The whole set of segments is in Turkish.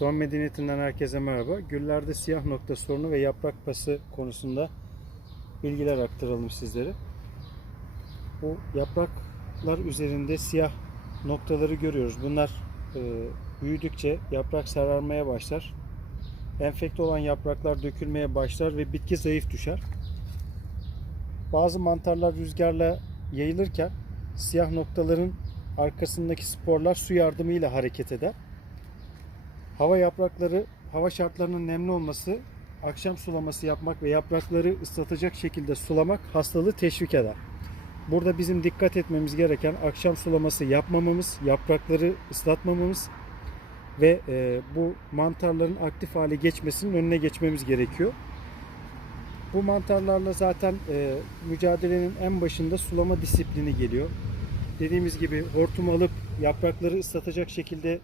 Doğan Medeniyeti'nden herkese merhaba. Güllerde siyah nokta sorunu ve yaprak pası konusunda bilgiler aktaralım sizlere. Bu yapraklar üzerinde siyah noktaları görüyoruz. Bunlar e, büyüdükçe yaprak sararmaya başlar. Enfekte olan yapraklar dökülmeye başlar ve bitki zayıf düşer. Bazı mantarlar rüzgarla yayılırken siyah noktaların arkasındaki sporlar su yardımıyla hareket eder. Hava yaprakları, hava şartlarının nemli olması, akşam sulaması yapmak ve yaprakları ıslatacak şekilde sulamak hastalığı teşvik eder. Burada bizim dikkat etmemiz gereken akşam sulaması yapmamamız, yaprakları ıslatmamamız ve e, bu mantarların aktif hale geçmesinin önüne geçmemiz gerekiyor. Bu mantarlarla zaten e, mücadelenin en başında sulama disiplini geliyor. Dediğimiz gibi hortum alıp yaprakları ıslatacak şekilde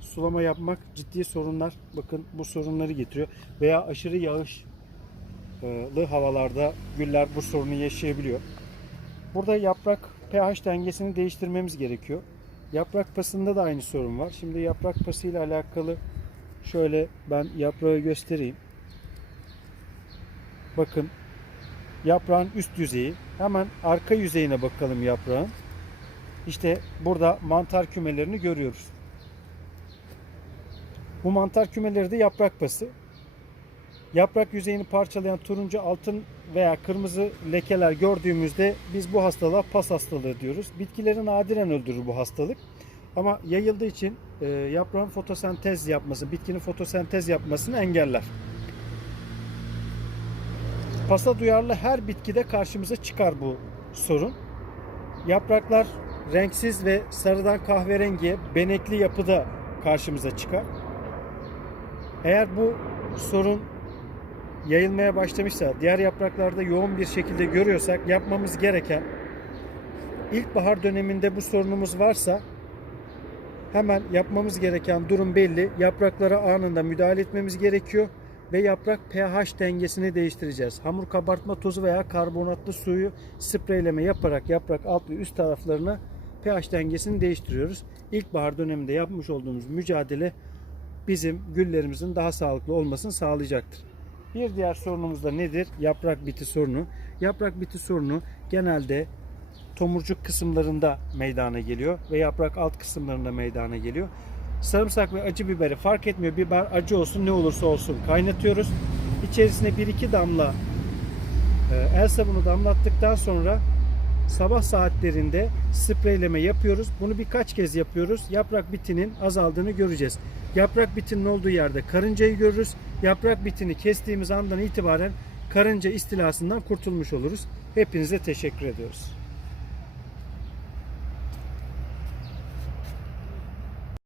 sulama yapmak ciddi sorunlar bakın bu sorunları getiriyor. Veya aşırı yağışlı havalarda güller bu sorunu yaşayabiliyor. Burada yaprak pH dengesini değiştirmemiz gerekiyor. Yaprak pasında da aynı sorun var. Şimdi yaprak pası ile alakalı şöyle ben yaprağı göstereyim. Bakın yaprağın üst yüzeyi. Hemen arka yüzeyine bakalım yaprağın. İşte burada mantar kümelerini görüyoruz. Bu mantar kümeleri de yaprak pası. Yaprak yüzeyini parçalayan turuncu, altın veya kırmızı lekeler gördüğümüzde biz bu hastalığa pas hastalığı diyoruz. Bitkileri nadiren öldürür bu hastalık. Ama yayıldığı için e, yaprağın fotosentez yapması, bitkinin fotosentez yapmasını engeller. Pasa duyarlı her bitkide karşımıza çıkar bu sorun. Yapraklar renksiz ve sarıdan kahverengiye benekli yapıda karşımıza çıkar. Eğer bu sorun yayılmaya başlamışsa, diğer yapraklarda yoğun bir şekilde görüyorsak yapmamız gereken ilkbahar döneminde bu sorunumuz varsa hemen yapmamız gereken durum belli. Yapraklara anında müdahale etmemiz gerekiyor ve yaprak pH dengesini değiştireceğiz. Hamur kabartma tozu veya karbonatlı suyu spreyleme yaparak yaprak alt ve üst taraflarına pH dengesini değiştiriyoruz. İlkbahar döneminde yapmış olduğumuz mücadele bizim güllerimizin daha sağlıklı olmasını sağlayacaktır. Bir diğer sorunumuz da nedir? Yaprak biti sorunu. Yaprak biti sorunu genelde tomurcuk kısımlarında meydana geliyor ve yaprak alt kısımlarında meydana geliyor. Sarımsak ve acı biberi fark etmiyor. Biber acı olsun ne olursa olsun kaynatıyoruz. İçerisine 1-2 damla e, el sabunu damlattıktan sonra sabah saatlerinde spreyleme yapıyoruz. Bunu birkaç kez yapıyoruz. Yaprak bitinin azaldığını göreceğiz. Yaprak bitinin olduğu yerde karıncayı görürüz. Yaprak bitini kestiğimiz andan itibaren karınca istilasından kurtulmuş oluruz. Hepinize teşekkür ediyoruz.